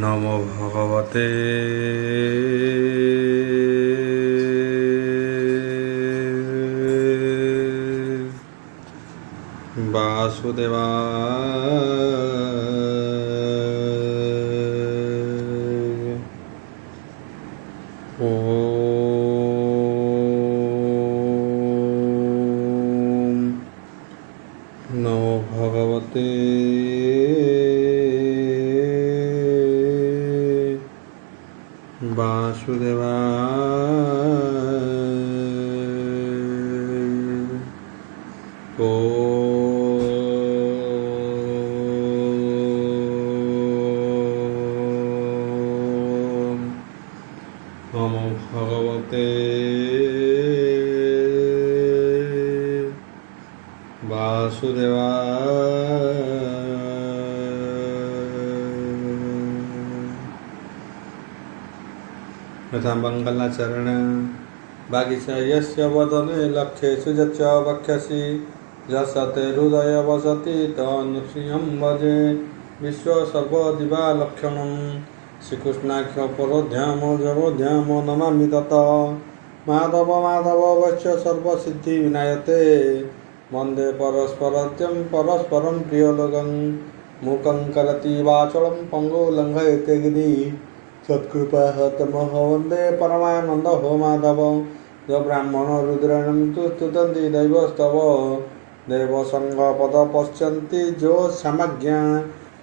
নমো ভগবতে বাসুদেবায়। ওম নমো ভগবতে বাসুদেবায়। ওম নমো ভগবতে বাসুদেবায়। यथा मङ्गलाचरण वागीश यस्य वदने लक्ष्येषु यच्च वक्ष्यसि यस्य हृदय वसति तनुश्रियं भजे विश्वसर्वदिवालक्षणं श्रीकृष्णाख्य परोध्याम जगोध्याम नमामि तत् माधव माधव वश्य सर्वसिद्धिविनायते वन्दे परस्परत्यं परस्परं प्रियलोकं मूकं करोति वाचालं पङ्गुं लङ्घयते गिरिं सत्कृपा तमः वन्दे परमानंद हो माधव जो ब्राह्मण रुद्राणं तु स्तुतन्ति दैवस्तव देवसंग पद पश्यन्ति जो समज्ञा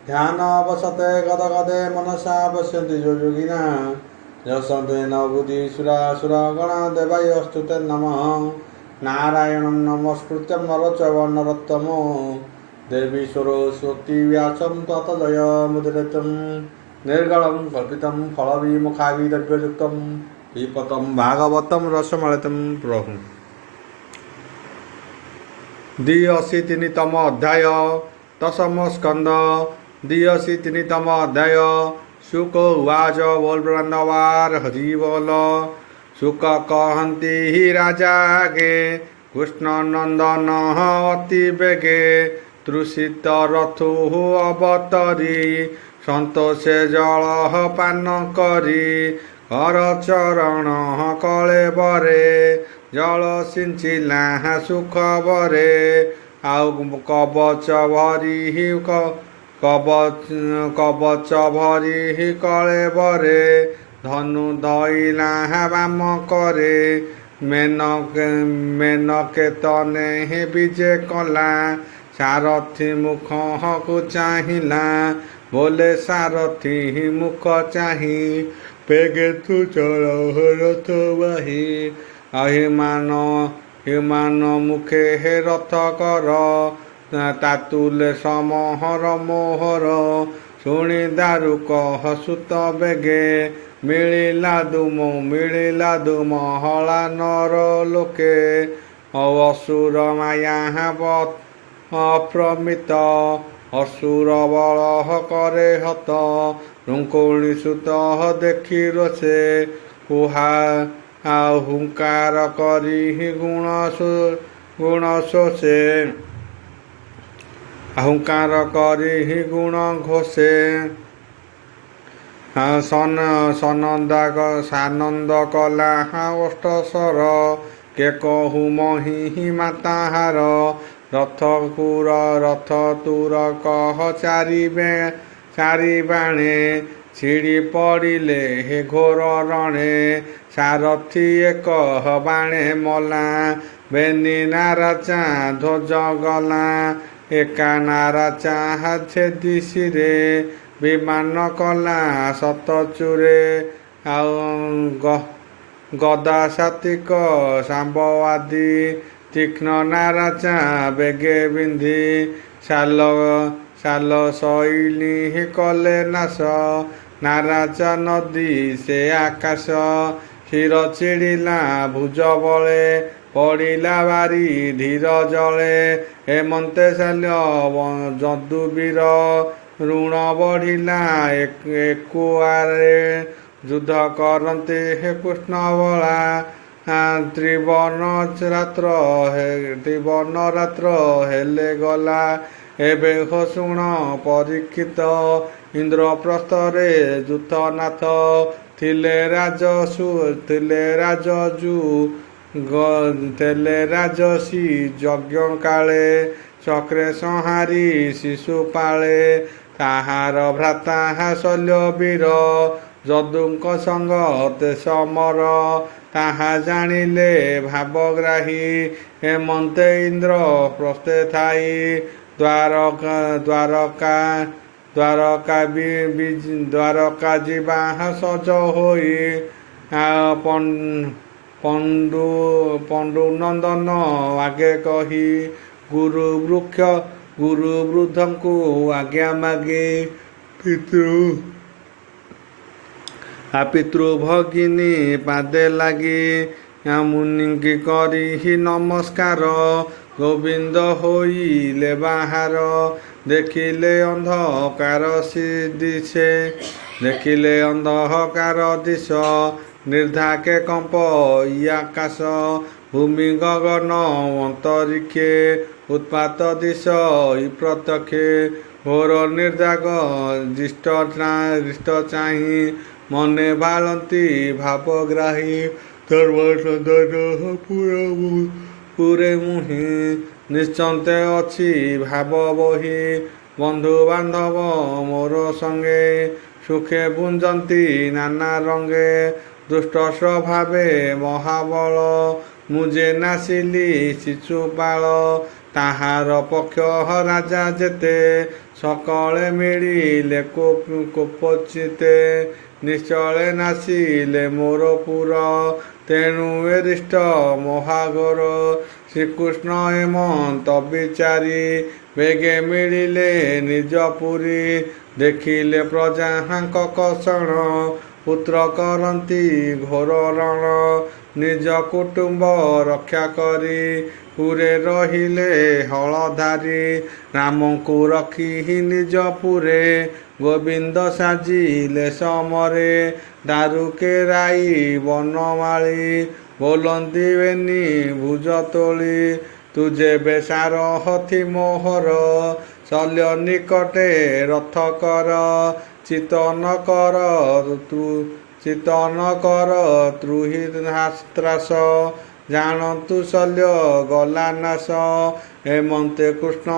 ध्यान अवसते गदगदे मनसा पश्यन्ति जो योगिना यशन्ते न बुद्धिसुरासुरगण देवायस्तुते नमः नारायणं नमस्कृत्यं नरचैव नरोत्तमो देवी सरस्वती व्यासं ततो जयमुदीरयम् निर्गलं कल्पितं फलविमुखाविद्रव्ययुक्तं विपतं भागवतं रसमलितं प्रभु। 83तम अध्याय दशम स्कंद 83तम अध्याय शुक उवाच बोल ब्रह्मवार हरि बोल शुक कहन्ति हि राजा गे कृष्णनंदन अति बेगे तृषित रथु अवतरी सन्तोषे जल पान करी कर चरण कलेबरे जल सिंचिला सुख बरे आउ कवच भरी कलेबरे धनु दईला बाम करे मेनके तने विजे कला सारथी मुख को चाहिला बोले सारथी मुख चाही पेगे तू चल रथ बाही अहिमान मुखे हे रथ कर तातुले समहर मोहर शुणी दारुक हसुत बेगे मिलिला दुम हला नर लोके असुर माया अप्रमित असुर बल करे हत रुकुणी सुत देखी रोसे कुहा हुंकार करी गुण शोषे अहंकार करी गुण घोषे सानंद कला अष्टसर के कहु मही माताहार रथ तुर कह चारि बाणे छिड़ी पड़िले हे घोर रणे सारथी एक बाणे मला बेनी नाराचा ध्वज गला एका नाराचा छेदी सिरे विमान कला सतचुरे गदा सातिक सांब आदि तीक्ष्ण नाराचा बेगे बिंधी शाल शैली कले नाश नाराचा नदी से आकाश क्षीर चिड़िला भुज बले पड़िला बारी धीर जले हेमंते शाल्य जदुबीर ऋण बढ़िला एकुआरे ଯୁଦ୍ଧ କରନ୍ତି ହେ କୃଷ୍ଣ ବଳା। ତ୍ରିବର୍ଣ୍ଣ ରାତ୍ର ହେଲେ ଗଲା। ଏବେ ହୋ ଶୁଣ ପରୀକ୍ଷିତ, ଇନ୍ଦ୍ରପ୍ରସ୍ଥରେ ଯୂଥନାଥ ଥିଲେ ରାଜସୀ ଯଜ୍ଞ କାଳେ। ଚକ୍ରେ ସଂହାରି ଶିଶୁପାଳେ, ତାହାର ଭ୍ରାତା ଶଲ୍ୟ ବୀର। ଯଦୁଙ୍କ ସଙ୍ଗ ତେ ସମର, ତାହା ଜାଣିଲେ ଭାବଗ୍ରାହୀ। ହେମନ୍ତେ ଇନ୍ଦ୍ର ପ୍ରସ୍ତେ ଥାଇ, ଦ୍ୱାରକା ଯିବା ସଜ ହୋଇ। ପଣ୍ଡୁ ନନ୍ଦନ ଆଗେ କହି, ଗୁରୁ ବୃଦ୍ଧଙ୍କୁ ଆଜ୍ଞା ମାଗି। ପିତୃଭଗିନୀ ପାଦେ ଲାଗି, ମୁନିଙ୍କି କରିହି ନମସ୍କାର। ଗୋବିନ୍ଦ ହୋଇଲେ ବାହାର, ଦେଖିଲେ ଅନ୍ଧକାର ଦିଶ। ନିର୍ଦ୍ଧାକେ କମ୍ପ ଆକାଶ, ଭୂମି ଗଗନ ଅନ୍ତରିକ୍ଷେ। ଉତ୍ପାତ ଦିଶ ପ୍ରତ୍ୟକ୍ଷେ, ଘୋର ନିର୍ଦାଗ ଦୃଷ୍ଟ ଚାହିଁ। ମନେ ବାଳନ୍ତି ଭାବଗ୍ରାହୀ, ପୁରେ ମୁହିଁ। ନିଶ୍ଚନ୍ତେ ଅଛି ଭାବ ବହି, ବନ୍ଧୁ ବାନ୍ଧବ ମୋର ସଙ୍ଗେ। ସୁଖେ ପୁଞ୍ଜନ୍ତି ନାନା ରଙ୍ଗେ, ଦୁଷ୍ଟ ସ୍ୱଭାବେ ମହାବଳ। ମୁଁ ଯେ ନାସିଲି ଶିଶୁପାଳ, ତାହାର ପକ୍ଷ ରାଜା ଯେତେ। ସକଳେ ମିଳିଲେ କୋପଚିତେ, ନିଶ୍ଚଳେ ନାସିଲେ ମୋର ପୁର। ତେଣୁ ଏରିଷ୍ଟ ମହାଘୋର, ଶ୍ରୀକୃଷ୍ଣ ହେମନ୍ତ ବିଚାରି। ବେଗେ ମିଳିଲେ ନିଜ ପୁରୀ, ଦେଖିଲେ ପ୍ରଜାଙ୍କ କଷଣ। ପୁତ୍ର କରନ୍ତି ଘୋର ରଣ, ନିଜ କୁଟୁମ୍ବ ରକ୍ଷା କରି। ପୁରେ ରହିଲେ ହଳଧାରୀ, ରାମଙ୍କୁ ରଖି ନିଜ ପୁରେ। ଗୋବିନ୍ଦ ସାଜିଲେ ସମରେ, ଦାରୁକେରାଇ ବନମାଳି। ବୋଲନ୍ତି ବେନି ଭୁଜ ତୋଳି, ତୁ ଯେବେ ସାରଥି ମୋହର। ଶଲ୍ୟ ନିକଟେ ରଥ କର, ଚିତନ କର ତ୍ରୁହି ତ୍ରାସ। ଜାଣନ୍ତୁ ଶଲ୍ୟ ଗଲା ନାଶ, ହେମନ୍ତେ କୃଷ୍ଣ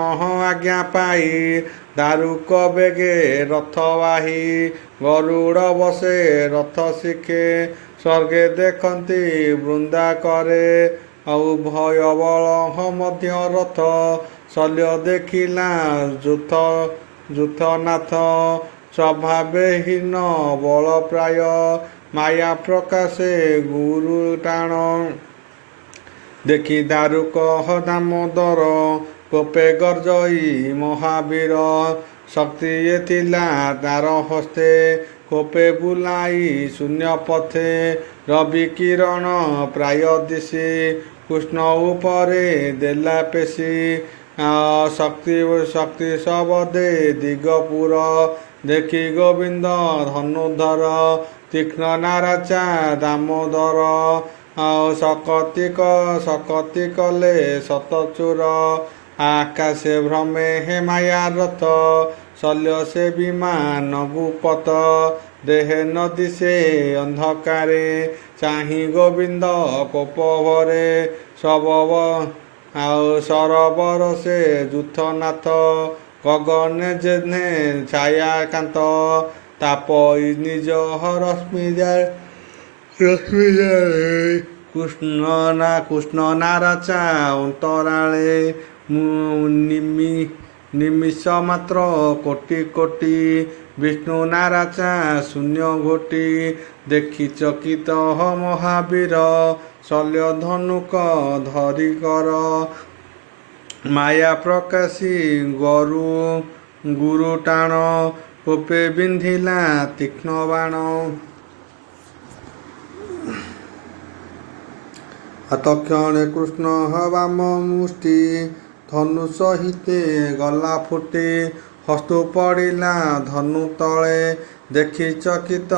ଆଜ୍ଞା ପାଇ। ଦାରୁକ ବେଗେ ରଥ ବାହି, ଗରୁଡ଼ ବସେ ରଥ ଶିଖେ। ସ୍ୱର୍ଗେ ଦେଖନ୍ତି ବୃନ୍ଦା କରେ, ଆଉ ଭୟ ବଳ ମଧ୍ୟ ରଥ। ଶଲ୍ୟ ଦେଖିଲା ଯୂଥନାଥ, ସ୍ୱଭାବେହୀନ ବଳ ପ୍ରାୟ। ମାୟା ପ୍ରକାଶେ ଗୁରୁ ଟାଣ, ଦେଖି ଦାରୁକ ଦାମୋଦର। କୋପେ ଗର୍ଜଇ ମହାବୀର, ଶକ୍ତି ଏ ଥିଲା ତାର ହସ୍ତେ। କୋପେ ବୁଲାଇ ଶୂନ୍ୟ ପଥେ, ରବି କିରଣ ପ୍ରାୟ ଦିଶି। କୃଷ୍ଣ ଉପରେ ଦେଲା ପେଶି, ଶକ୍ତି ଶବଦେ ଦିଗପୁର। ଦେଖି ଗୋବିନ୍ଦ ଧନୁଧର, ତୀକ୍ଷ୍ଣ ନାରାଚା ଦାମୋଦର। ଶକତି କଲେ ଶତଚୂର, ଆକାଶେ ଭ୍ରମେ ହେ ମାୟା ରଥ। ଶଲ୍ୟ ସେ ବିମାନ ଗୁପତ, ଦେହେ ନ ଦିଶେ ଅନ୍ଧକାରେ। ଚାହିଁ ଗୋବିନ୍ଦ କୋପ ଭରେ, ସରୋବର ସେ ଯୂଥନାଥ। ଗଗନେ ଯେହ୍ନେ ଛାୟାକାନ୍ତ, ତାପ ନିଜ ରଶ୍ମି ଜାଳେ। କୃଷ୍ଣ ନାରାଚା ଅନ୍ତରାଳେ, ନିମିଷ ମାତ୍ର କୋଟି କୋଟି। ବିଷ୍ଣୁ ନାରାଚା ଶୂନ୍ୟ ଘୋଟି, ଦେଖି ଚକିତ ମହାବୀର। ଶଲ୍ୟ ଧନୁକ ଧରି କର, ମାୟା ପ୍ରକାଶୀ ଗୁରୁ ଟାଣ। କୋପେ ବିନ୍ଧିଲା ତୀକ୍ଷ୍ଣ ବାଣ, ତକ୍ଷଣେ କୃଷ୍ଣ ବାମ ମୁଷ୍ଟି। ଧନୁ ସହିତେ ଗଲା ଫୁଟି, ହସ୍ତୁ ପଡ଼ିଲା ଧନୁ ତଳେ। ଦେଖି ଚକିତ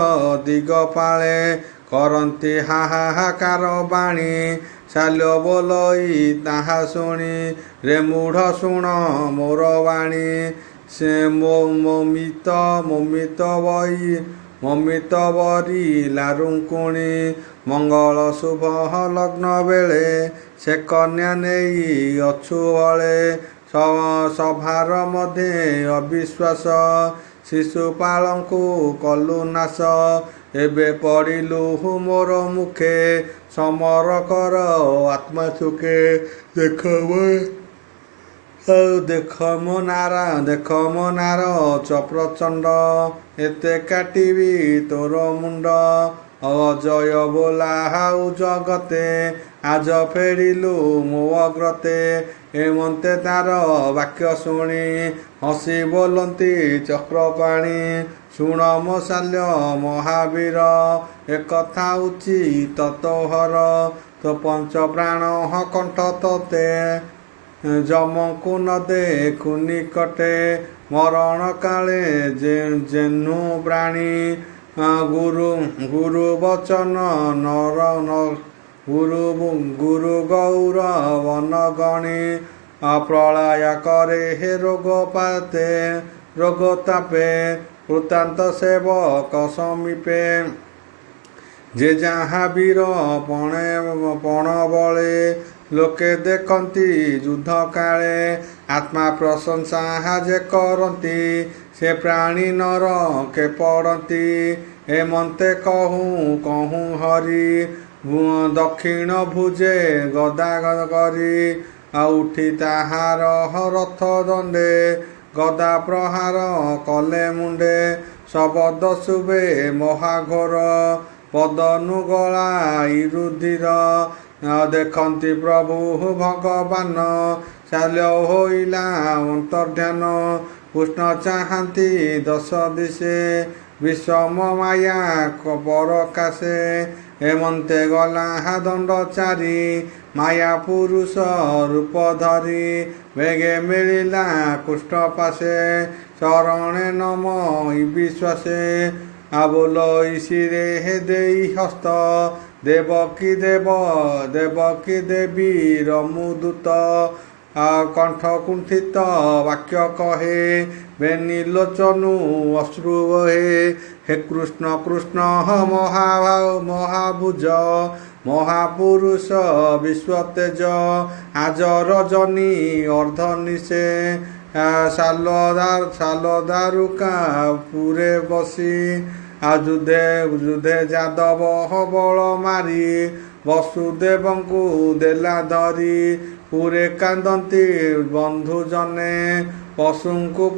ଦିଗପାଳେ କରନ୍ତି ହାହାକାର ବାଣୀ ଶାଲ୍ୟ ବୋଲଇ ତାହା ଶୁଣି ରେ ମୂଢ଼ ଶୁଣ ମୋର ବାଣୀ ସେ ମମିତ ବରି ଲାରୁଙ୍କୁଣି ମଙ୍ଗଳ ଶୁଭ ଲଗ୍ନ ବେଳେ ସେ କନ୍ୟା ନେଇ ଅଛୁ ବଳେ ସଭାର ମଧ୍ୟରେ ଅବିଶ୍ୱାସ ଶିଶୁପାଳଙ୍କୁ କଲୁ ନାଶ ଏବେ ପଡ଼ିଲୁ ମୋର ମୁଖେ ସମର କର ଆତ୍ମା ସୁଖେ ଦେଖ ମୋ ନାର ଚପ୍ରଚଣ୍ଡ ଏତେ କାଟିବି ତୋର ମୁଣ୍ଡ ଅଜୟ ବୋଲା ହାଉ ଜଗତେ ଆଜ ଫେରିଲୁ ମୋ ଅଗ୍ରତେ ଏମନ୍ତେ ତାର ବାକ୍ୟ ଶୁଣି ହସି ବୋଲନ୍ତି ଚକ୍ରପାଣି ଶୁଣ ମୋ ଶାଲ୍ୟ ମହାବୀର ଏକଥା ଉଚିତ ତୋହର ତୋ ପଞ୍ଚ ପ୍ରାଣ କଣ୍ଠ ତୋତେ ଯମକୁ ନ ଦେଖୁ ନିକଟେ ମରଣ କାଳେ ଯେହ୍ନୁ ପ୍ରାଣୀ ଗୁରୁ ବଚନ ଗୁରୁ ଗୌର ବନଗଣୀ ପ୍ରଳୟ କରେ ହେ ରୋଗ ତାପେ କୃତାନ୍ତ ସେବକ ସମୀପେ ଯେ ଯାହା ବୀର ପଣ ବଳେ ଲୋକେ ଦେଖନ୍ତି ଯୁଦ୍ଧ କାଳେ ଆତ୍ମା ପ୍ରଶଂସା ଯେ କରନ୍ତି ସେ ପ୍ରାଣୀ ନର କେ ପଡ଼ନ୍ତି ଏମନ୍ତେ କହୁଁ ହରି ଦକ୍ଷିଣ ଭୁଜେ ଗଦା କରି ଉଠି ତାହାର ରଥ ଦଣ୍ଡେ ଗଦା ପ୍ରହାର କଲେ ମୁଣ୍ଡେ ଶବଦ ଶୁଭେ ମହାଘୋର ପଦନୁଗଳା ରୁଧିର ଦେଖନ୍ତି ପ୍ରଭୁ ଭଗବାନ ଶାଲ୍ୟ ହୋଇଲା ଅନ୍ତର୍ଧ୍ୟାନ କୃଷ୍ଣ ଚାହାନ୍ତି ଦଶ ଦିଶେ ବିଷମ ମାୟା ପରକାଶେ ଏମନ୍ତେ ଗଲା ଦଣ୍ଡ ଚାରି ମାୟା ପୁରୁଷ ରୂପ ଧରି ବେଗେ ମିଳିଲା କୃଷ୍ଣ ପାଶେ ଶରଣେ ନମ ବିଶ୍ୱାସେ ଆବୋଲ ଇସିରେ ଦେଇ ହସ୍ତ ଦେବକୀ ଦେବୀ ରମୁଦୂତ କଣ୍ଠ କୁଣ୍ଠିତ ବାକ୍ୟ କହେ ବେନି ଲୋଚନୁ ଅଶ୍ରୁ ବହେ ହେ କୃଷ୍ଣ ମହାଭୁଜ ମହାପୁରୁଷ ବିଶ୍ୱତେଜ ଆଜ ରଜନୀ ଅର୍ଦ୍ଧନିଶେ ଶାଲଦାରୁକା ପୁରେ ବସି ଯୁଧେ ଯାଦବ ବଳ ମାରି ବସୁଦେବଙ୍କୁ ଦେଲା ଧରି ପୁରେ କାନ୍ଦନ୍ତି ବନ୍ଧୁ ଜନେ ପଶୁଙ୍କୁ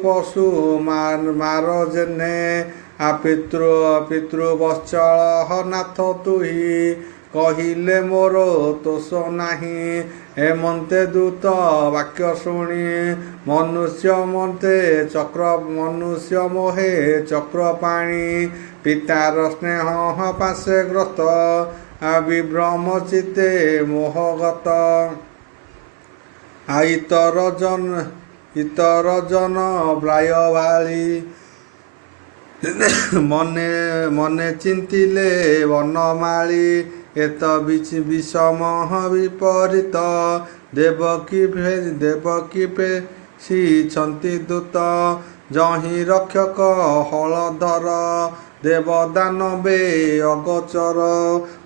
ପଶୁ ମାର ଜେନେ ପିତୃବତ୍ସଳ ନାଥ ତୁହି କହିଲେ ମୋର ଦୋଷ ନାହିଁ ଏମନ୍ତେ ଦୂତ ବାକ୍ୟ ଶୁଣି ମନୁଷ୍ୟ ମୋହେ ଚକ୍ରପାଣି ପିତାର ସ୍ନେହ ପାଶେ ଗ୍ରତ ବିଭ୍ରମ ଚିତେ ମୋହଗତ ଇତର ଜନ ପ୍ରାୟ ଭାଳି ମନେ ଚିନ୍ତିଲେ ବନମାଳି ଏତ ବିଷମ ବିପରୀତ ଦେବକୀ ପେଶିଛନ୍ତି ଦୂତ ଯହିଁ ରକ୍ଷକ ହଳଧର ଦେବଦାନବେ ଅଗୋଚର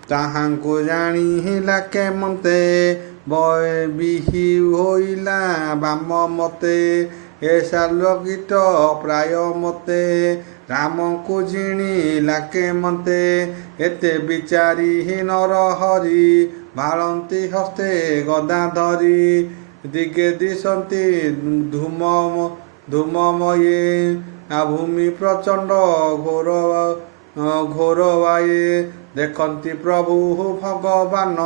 ତାହାଙ୍କୁ ଜାଣିଲା କେମନ୍ତେ ବିହି ହୋଇଲା ବାମ ମତେ ଏ ଶାଲ୍ୟଗୀତ ପ୍ରାୟ ମତେ ରାମଙ୍କୁ ଝିଣିଲା କେମନ୍ତେ ଏତେ ବିଚାରି ନର ହରି ଭାଳନ୍ତି ହସ୍ତେ ଗଦା ଧରି ଦିଗେ ଦିଶନ୍ତି ଧୂମମୟେ ଭୂମି ପ୍ରଚଣ୍ଡ ଘୋର ବାୟେ ଦେଖନ୍ତି ପ୍ରଭୁ ଭଗବାନ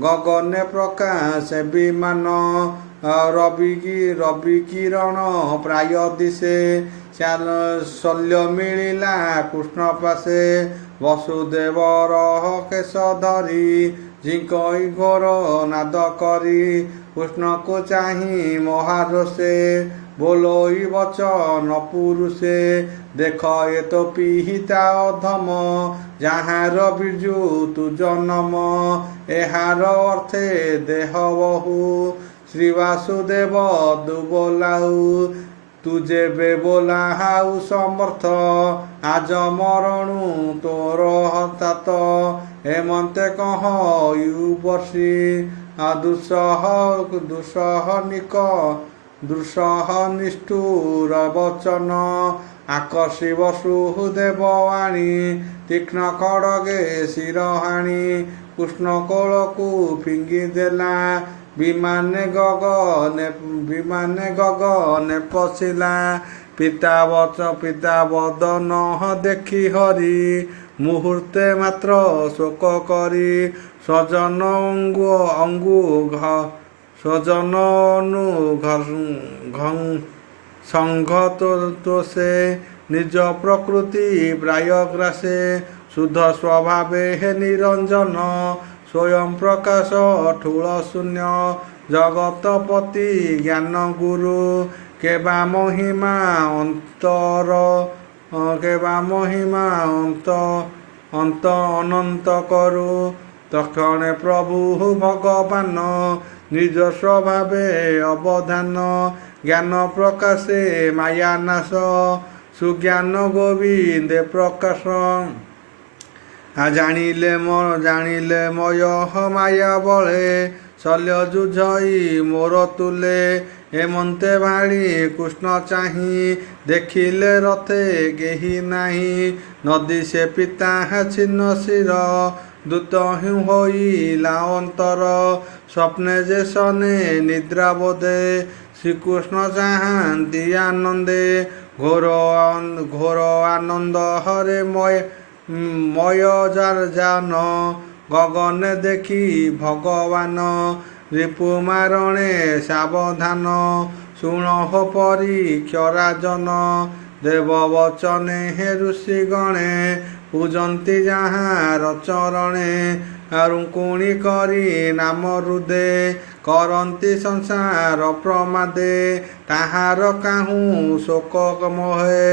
ଗଗନେ ପ୍ରକାଶ ବିମାନ ରବି କିରଣ ପ୍ରାୟ ଦିଶେ ଶଲ୍ୟ ମିଳିଲା କୃଷ୍ଣ ପାଶେ ବସୁଦେବର କେଶ ଧରି ଝିଙ୍କଇ ଘୋର ନାଦ କରି କୃଷ୍ଣକୁ ଚାହିଁ ମହାରୋଷେ ବୋଲୋଇ ବଚନ ପୁରୁଷେ ଦେଖ ଏ ତ ପିହିତା ଅଧମ ଯାହାର ବିଜୁ ତୁ ଜନମ ଏହାର ଅର୍ଥେ ଦେହ ବହୁ ଶ୍ରୀ ବାସୁଦେବ ଦୁବୋଲାଉ ତୁ ଯେବେ ବୋଲାହାଉ ସମର୍ଥ ଆଜ ମରଣୁ ତୋର ହତାତ ଏମନ୍ତେ କହ ୟୁ ବର୍ଷି ଦୁଃସହ ନିଷ୍ଠୁର ବଚନ ଆକର୍ଷି ବସୁଦେବବାଣୀ ତୀକ୍ଷ୍ଣ ଖଡ଼ଗେ ଶିରହାଣି କୃଷ୍ଣ କୋଳକୁ ଫିଙ୍ଗି ଦେଲା ବିମାନେ ଗଗନେ ପଶିଲା ପିତା ବଦନ ଦେଖି ହରି ମୁହୂର୍ତ୍ତେ ମାତ୍ର ଶୋକ କରି ସ୍ୱଜନ ସଂଘତୋଷେ ନିଜ ପ୍ରକୃତି ପ୍ରାୟ ଗ୍ରାସେ ଶୁଦ୍ଧ ସ୍ୱଭାବେ ହେ ନିରଞ୍ଜନ ସ୍ୱୟଂ ପ୍ରକାଶ ଠୁଳ ଶୂନ୍ୟ ଜଗତପତି ଜ୍ଞାନ ଗୁରୁ କେବା ମହିମା ଅନନ୍ତ କରୁ ତକ୍ଷଣେ ପ୍ରଭୁ ଭଗବାନ ନିଜ ସ୍ୱଭାବେ ଅବଧାନ ଜ୍ଞାନ ପ୍ରକାଶେ ମାୟା ନାଶ ସୁଜ୍ଞାନ ଗୋବିନ୍ଦେ ପ୍ରକାଶ ଜାଣିଲେ ମୟ ମାୟା ବଳେ ଶଲ୍ୟ ଯୁଝଇ ମୋର ତୁଲେ ଏମନ୍ତେ ଭାଳି କୃଷ୍ଣ ଚାହିଁ ଦେଖିଲେ ରଥେ କେହି ନାହିଁ ନଦୀ ସେ ପିତା ଛିନ୍ନ ଶିର ଦୂତ ହୋଇଲା ଅନ୍ତର ସ୍ୱପ୍ନେ ଯେ ସନେ ନିଦ୍ରା ବୋଧେ ଶ୍ରୀକୃଷ୍ଣ ଚାହାନ୍ତି ଆନନ୍ଦେ ଘୋର ଆନନ୍ଦ ହରେ ମୟ ଜାନ ଗଗନେ ଦେଖି ଭଗବାନ ରିପୁ ମାରଣେ ସାବଧାନ ଶୁଣଃ ପରୀକ୍ଷ ରାଜନ ଦେବ ବଚନେ ହେ ଋଷି ଗଣେ ପୂଜନ୍ତି ଯାହାର ଚରଣେ ରୁଙ୍କୁଣି କରି ନାମ ହୃଦେ କରନ୍ତି ସଂସାର ପ୍ରମାଦେ ତାହାର କାହୁଁ ଶୋକ ମୋହେ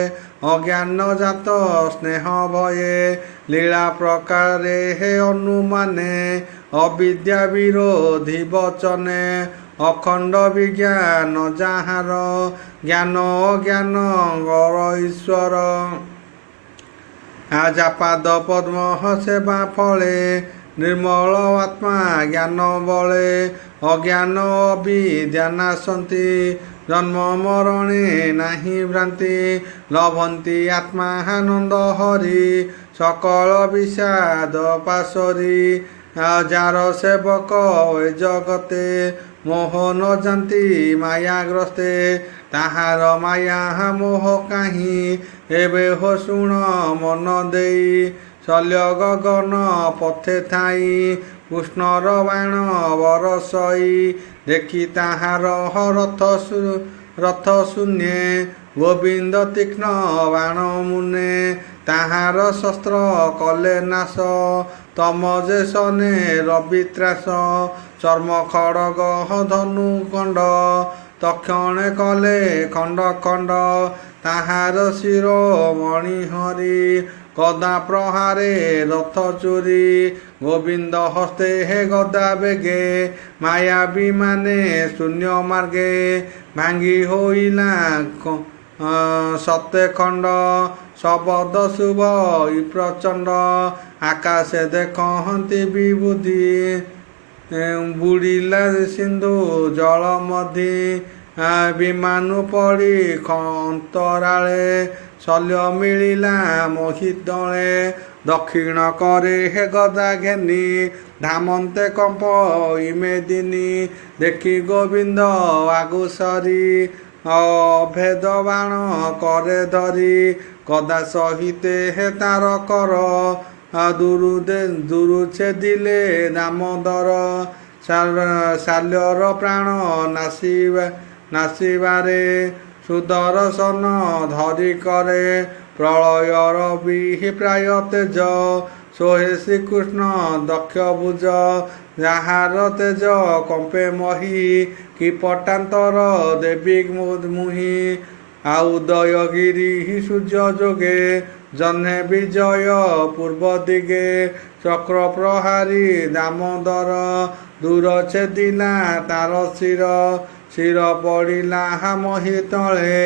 ଅଜ୍ଞାନ ଜାତ ସ୍ନେହ ଭୟେ ଲୀଳା ପ୍ରକାରେ ହେ ଅନୁମାନେ ଅବିଦ୍ୟା ବିରୋଧୀ ବଚନେ ଅଖଣ୍ଡ ବିଜ୍ଞାନ ଯାହାର ଜ୍ଞାନ ଅଜ୍ଞାନ ଈଶ୍ୱର ଆଜାପାଦ ପଦ୍ମ ସେବା ଫଳେ ନିର୍ମଳ ଆତ୍ମା ଜ୍ଞାନ ବଳେ ଅଜ୍ଞାନ ଅବିଦ୍ୟା ନାଶନ୍ତି ଜନ୍ମ ମରଣେ ନାହିଁ ଭ୍ରାନ୍ତି ଲଭନ୍ତି ଆତ୍ମାନନ୍ଦ ହରି ସକଳ ବିଷାଦ ପାଶରି ଯାର ସେବକ ଏ ଜଗତେ ମୋହ ନ ଜାନ୍ତି ମାୟାଗ୍ରସ୍ତେ ତାହାର ମାୟା ମୋହ କାହିଁ ଏବେ ହୋ ଶୁଣ ମନ ଦେଇ ଶଲ୍ୟ ଗଗନ ପଥେ ଥାଇ କୃଷ୍ଣର ବାଣ ବରସଇ ଦେଖି ତାହାର ରଥ ଶୂନ୍ୟେ ଗୋବିନ୍ଦ ତୀକ୍ଷ୍ଣ ବାଣ ମୁନେ ତାହାର ଶସ୍ତ୍ର କଲେ ନାଶ ତମ ଯେ ସନେ ରବିତ୍ରାସ ଚର୍ମ ଖଡ଼ଗ ଧନୁ ଖଣ୍ଡ ତକ୍ଷଣେ କଲେ ଖଣ୍ଡ ଖଣ୍ଡ ତାହାର ଶିରୋମଣି ହରି ଗଦା ପ୍ରହାରେ ରଥ ଚୋରି ଗୋବିନ୍ଦ ହସ୍ତେ ହେ ଗଦା ବେଗେ ମାୟା ବିମାନେ ଶୂନ୍ୟ ମାର୍ଗେ ଭାଙ୍ଗି ହୋଇଲା ସତେ ଖଣ୍ଡ ଶବଦ ଶୁଭ ପ୍ରଚଣ୍ଡ ଆକାଶେ ଦେଖନ୍ତି ବିବୁଧି ବୁଡ଼ିଲା ସିନ୍ଧୁ ଜଳ ମଧି ବିମାନୁ ପଡ଼ି ଅନ୍ତରାଳେ ଶଲ୍ୟ ମିଳିଲା ମୋହିତଳେ ଦକ୍ଷିଣ କରେ ହେ ଗଦା ଘେନି ଧାମନ୍ତେ କମ୍ପ ଇମେଦିନି ଦେଖି ଗୋବିନ୍ଦ ଆଗୁସରି ଅଭେଦ ବାଣ କରେ ଧରି ଗଦା ସହିତେ ହେ ତାର କର ଦୁରୁ ଛେଦିଲେ ଦାମୋଦର ଶାଲ୍ୟର ପ୍ରାଣ ନାସିବାରେ ସୁଦର୍ଶନ ଧରି କରେ ପ୍ରଳୟର ବିହି ପ୍ରାୟ ତେଜ সোহে শ্রীকৃষ্ণ দক্ষ ভুজ যাহার তেজ কম্পে মহি কি পটান্তর দেবী মুহি উদয়গিরি সূর্য যোগে জন্মে বিজয় পূর্ব দিগে চক্র প্রহারী দামোদর দূর ছেদিলা তার শির শির পড়িলা মহি তଳେ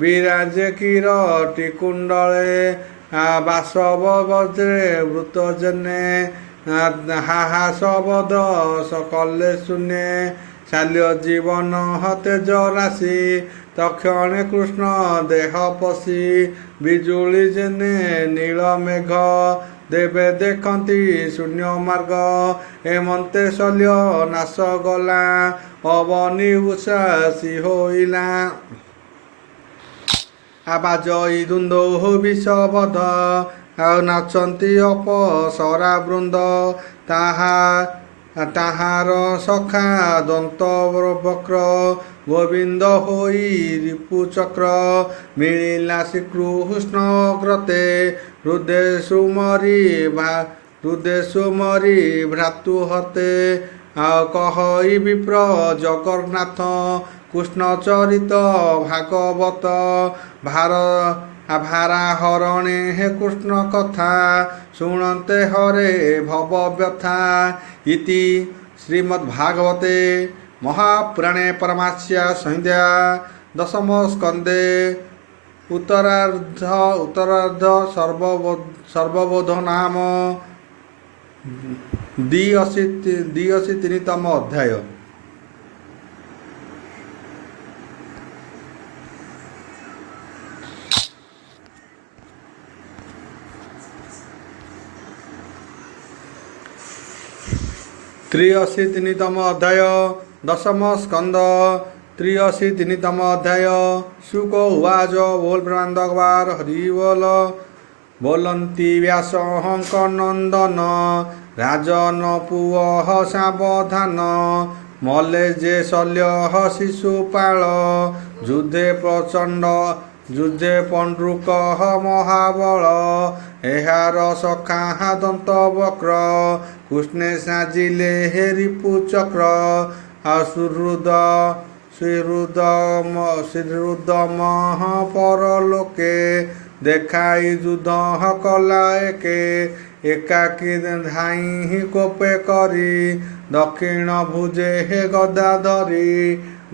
বিরাজে কিরটি কুণ্ডলে বাসব বজ্রে বୃତ জেনে হাহা শবদ সকলে শুনে শাল্য জীবন তেজ রাশি তক্ষণে কৃষ্ণ দেহ পশি বিজুଳି জেনে নীଳ মেঘ দেবে দেখନ୍ତି শূন্য মার্গ এমন্তে শল্য নাଶ ଗଲା ଅବନି ଉଷାସି ହୋଇଲା ଆବାଜ ଇଦୁନ୍ଦ ବିଷବଧ ଆଉ ନାଚନ୍ତି ଅପସରା ବୃନ୍ଦ ତାହାର ସଖା ଦନ୍ତ ବକ୍ର ଗୋବିନ୍ଦ ହୋଇ ରିପୁଚକ୍ର ମିଳିଲା ଶ୍ରୀକୃଷ୍ଣ ଗ୍ରତେ ହୃଦେ ସୁମରି ଭ୍ରାତୃ ହତେ ଆଉ କହଇ ବିପ୍ର ଜଗନ୍ନାଥ କୃଷ୍ଣ ଚରିତ ଭାଗବତ ଭାରା ହରଣେ ହେ କୃଷ୍ଣ କଥା ଶୁଣନ୍ତେ ହରେ ଭବ ବ୍ୟଥା ଇତି ଶ୍ରୀମଦ୍ଭାଗବତେ ମହାପୁରାଣେ ପରମାସ୍ୟା ସଂହିତା ଦଶମ ସ୍କନ୍ଧେ ଉତ୍ତରାର୍ଧ ସର୍ବବୋଧ ନାମ 83তম অধ্যায়। ত্রিঅশীতম অধ্যায় দশম স্কন্ধ ত্রিঅশীতম অধ্যায় শুক উবাচ बोल ब्रह्मांडकवार हरि बोल बोलन्ति व्यास हंक नंदन राजन पुअ सावधान मले जे शल्य शिशुपाल युद्धे प्रचंड युद्धे पंडुक महाबल एहार सखा दंत वक्र कृष्णे साजिले हे रिपुचक्र श्रीरुदमः परलोके देखाई युद्ध कला एके एकाकी धाई कोपे करी दक्षिण भुजे हे गदा धरी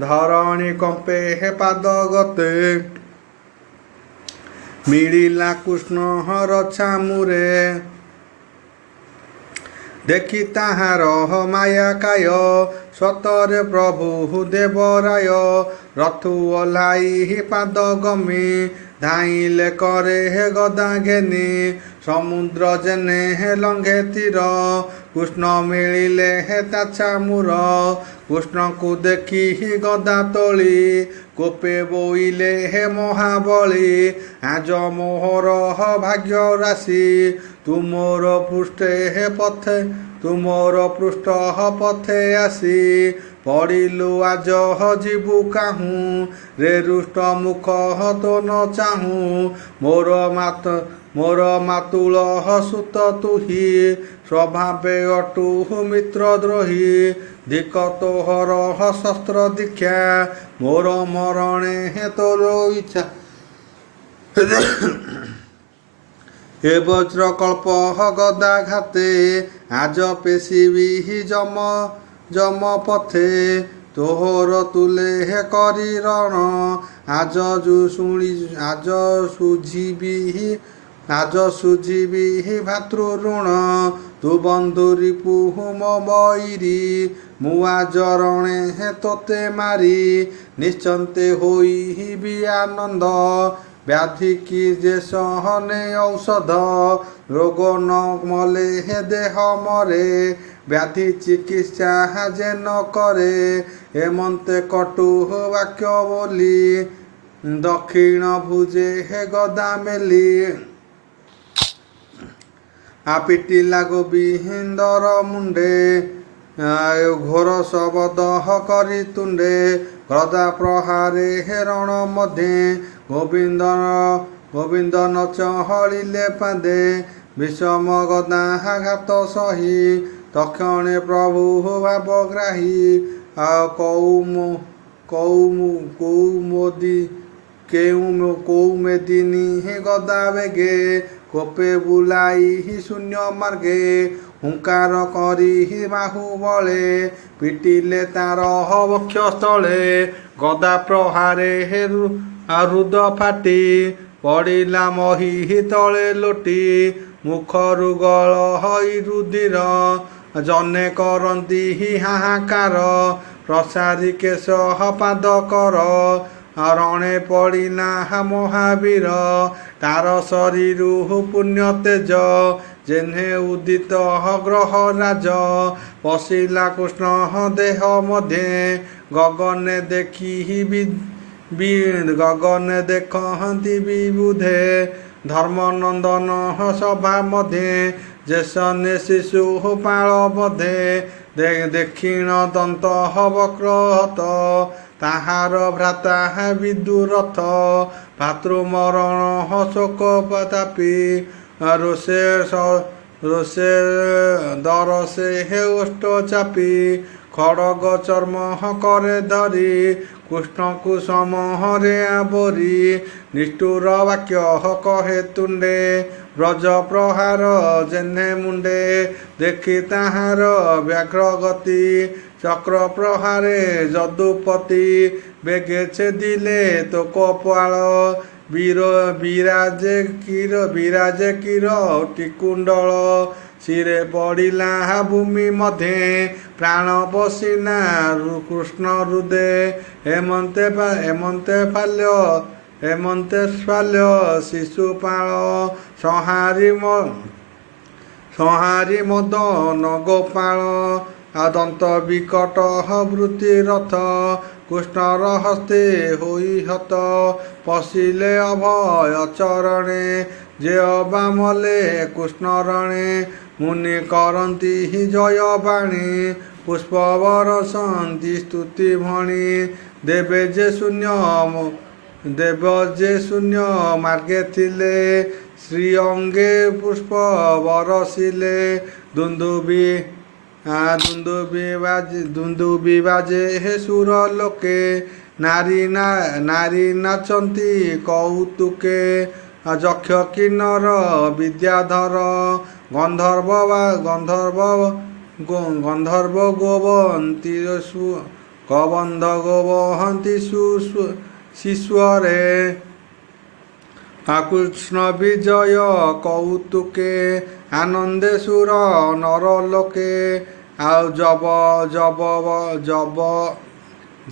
धरणी कंपे हे पाद गते मिलिला कृष्ण रक्षा मुरे देखि ताहार माया काय सतरे प्रभु देवराय रथु ओह्लाई पाद गमी धाइले करे हे गदा घेनी समुद्र जेने हे लंघे तीर कृष्ण मिलिले हे ताछा मुर कृष्ण को देखी ही गदा तोली कोपे बोइले हे महाबली आज मोहर भाग्य राशि तुमोर पृष्ठे हे पथे तुमोर पृष्ठ पथे आसी पड़िलु आज हजिबु काहू रे रुष्ट मुख तो न चाहू मोर मातुल सुत तुही स्वभावे अटु मित्र द्रोही धिक तोहर शस्त्र दीक्षा मोर मरणे हे तोर इच्छा हे वज्रकल्प गदा घाते आज पेशिबी जम पथे तोहर तुले हे करी रण आज सुझिबी भातृऋण तु बंधु रिपुह मयरी मुआ जरणे हे तोते मारी निश्चन्ते होई भी आनंद व्याधि की जे सहने औषध रोग न मले हे देह मरे व्याधि चिकित्सा जे न करे एमंते कटु वाक्य बोली दक्षिण भुजे हे गदा मेली आपिटी लागो बिहिंदर मुंडे घोर शबद करी तुंडे गदा प्रहारे हे रण मध्ये गोविंद न चहलिले पादे বিষম গদাঘাତ সহি তক্ষণে প্রভু ভাবগ্রাহী কৌমেদিনী গদা বেগে কোপে বুলাই শূন্য মার্গে হুঙ্কার করি বাহু বলে পিটিলে তার বক্ষস্থলে গদা প্রহারে হৃদ ফাটি পড়িলা মহি তଳେ লোটি মুখରୁ ଗଳ ହଇ ରୁଧିର ଜନେ କରନ୍ତି ହାହାକାର ପ୍ରସାରୀ କେଶ ପାଦ କର ରଣେ ପଡ଼ିଲା ମହାବୀର ତାର ଶରୀରୁ ପୁଣ୍ୟ ତେଜ ଯେହ୍ନେ ଉଦିତ ଗ୍ରହ ରାଜ ପଶିଲା କୃଷ୍ଣ ଦେହ ମଧ୍ୟେ ଗଗନେ ଗଗନେ ଦେଖନ୍ତି ବିବୁଧେ ଧର୍ମନନ୍ଦନ ସଭା ମଧ୍ୟେ ଯେସନେ ଶିଶୁ ପାଳ ବଧେ ଦକ୍ଷିଣ ଦନ୍ତ ବକ୍ରହତ ତାହାର ଭ୍ରାତା ବିଦୁରଥ ଭାତୃମରଣ ଶୋକ ତାପି ରୋଷେ ଦରସେ ଓଷ୍ଠ ଚାପି ଖଡ଼ଗ ଚର୍ମ କରେ ଧରି କୃଷ୍ଣକୁ ସମହରେ ଆବରି ନିଷ୍ଠୁର ବାକ୍ୟ କହେ ତୁଣ୍ଡେ ବ୍ରଜ ପ୍ରହାର ଯେହ୍ନେ ମୁଣ୍ଡେ ଦେଖି ତାହାର ବ୍ୟାଘ୍ର ଗତି ଚକ୍ର ପ୍ରହାରେ ଯଦୁପତି ବେଗେ ଛେଦିଲେ ତୋ କପାଳ ବିରାଜେ କିର ଟିକୁଣ୍ଡଳ ଶିରେ ପଡ଼ିଲା ଭୂମି ମଧ୍ୟେ ପ୍ରାଣ ପଶିଲା କୃଷ୍ଣ ହୃଦେ ହେମନ୍ତେ ସ୍ୱାଲ୍ୟ ଶିଶୁପାଳ ସଂହାରି ମଦନ ଗୋପାଳ ଦନ୍ତ ବିକଟ ବୃତ୍ତି ରଥ କୃଷ୍ଣର ହସ୍ତେ ହୋଇ ହତ ପଶିଲେ ଅଭୟ ଚରଣେ ଯେ ଅବା ମଲେ କୃଷ୍ଣରଣେ ମୁନି କରନ୍ତି ଜୟ ବାଣୀ ପୁଷ୍ପ ବରସନ୍ତି ସ୍ତୁତି ଭଣି ଦେବେ ଯେ ଶୂନ୍ୟ ମାର୍ଗେ ଥିଲେ ଶ୍ରୀ ଅଙ୍ଗେ ପୁଷ୍ପ ବରସିଲେ ଦୁନ୍ଦୁବି ବାଜେ ହେ ସୁର ଲୋକେ ନାରୀ ନାଚନ୍ତି କୌତୁକେ ଯକ୍ଷ କିନ୍ନର ବିଦ୍ୟାଧର ଗନ୍ଧର୍ବ ଗୋବହନ୍ତି ଶିଶ୍ୱରେ କୃଷ୍ଣ ବିଜୟ କୌତୁକେ ଆନନ୍ଦେ ସୁର ନର ଲୋକେ ଆଉ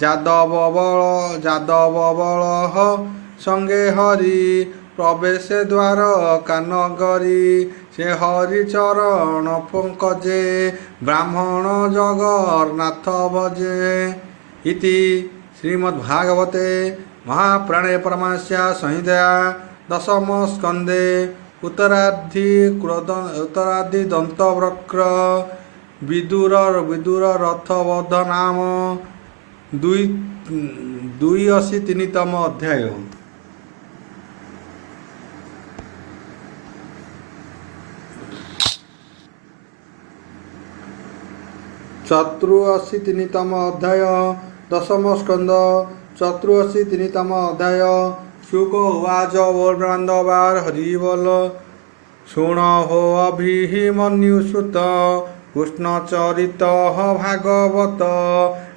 ଯାଦବ ବଳ ସଙ୍ଗେ ହରି ପ୍ରବେଶ ଦ୍ୱାର କାନଗରି ସେ ହରି ଚରଣ ପଙ୍କଜେ ବ୍ରାହ୍ମଣ ଜଗନ୍ନାଥ ଭଜେ। ଇତି ଶ୍ରୀମଦ୍ଭାଗବତେ ମହାପ୍ରାଣେ ପରମହଂସ୍ୟା ସଂହିତା ଦଶମ ସ୍କନ୍ଧେ ଉତ୍ତରାଧି ଦନ୍ତବକ୍ର ବିଦୁର ରଥବଧ ନାମ 83ତମ ଅଧ୍ୟାୟ। ଚତୁଃ-83ତମ ଅଧ୍ୟାୟ ଦଶମ ସ୍କନ୍ଧ 84-ତମ ଅଧ୍ୟାୟ। शुक उवाच बोल ब्रह्मांडवार हरि बोल शुण हो अभिमन्युसुत कृष्ण चरित भागवत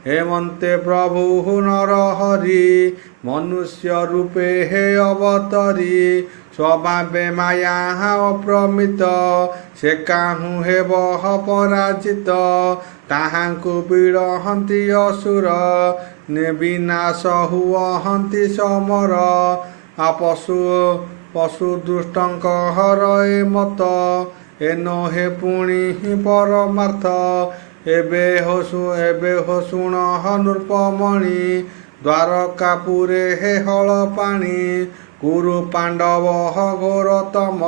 हेमंते प्रभु नर हरि मनुष्य रूपे हे अवतरी स्वभावे माया अप्रमित से काहू हे बह पराजित ताहांकु पीड़हंती असुर विनाश हुअहंती समर पशु दुष्टंक हरए मत एनो हे पुणी परमार्थ एबे हो शुण नृपमणि द्वारकापुरे हे हल पाणी कुरु पांडव घोरतम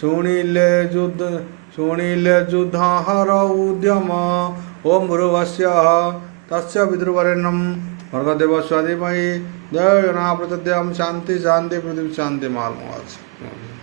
शुणिले युद्ध हर उद्यम ओम भृगस्य तस्य विदुरवरेण्यं भर्गदेव स्वाधीमहि जय जगन्नाथ प्रचोदयात् शांति शांति पृथ्वी शांति महात्मा।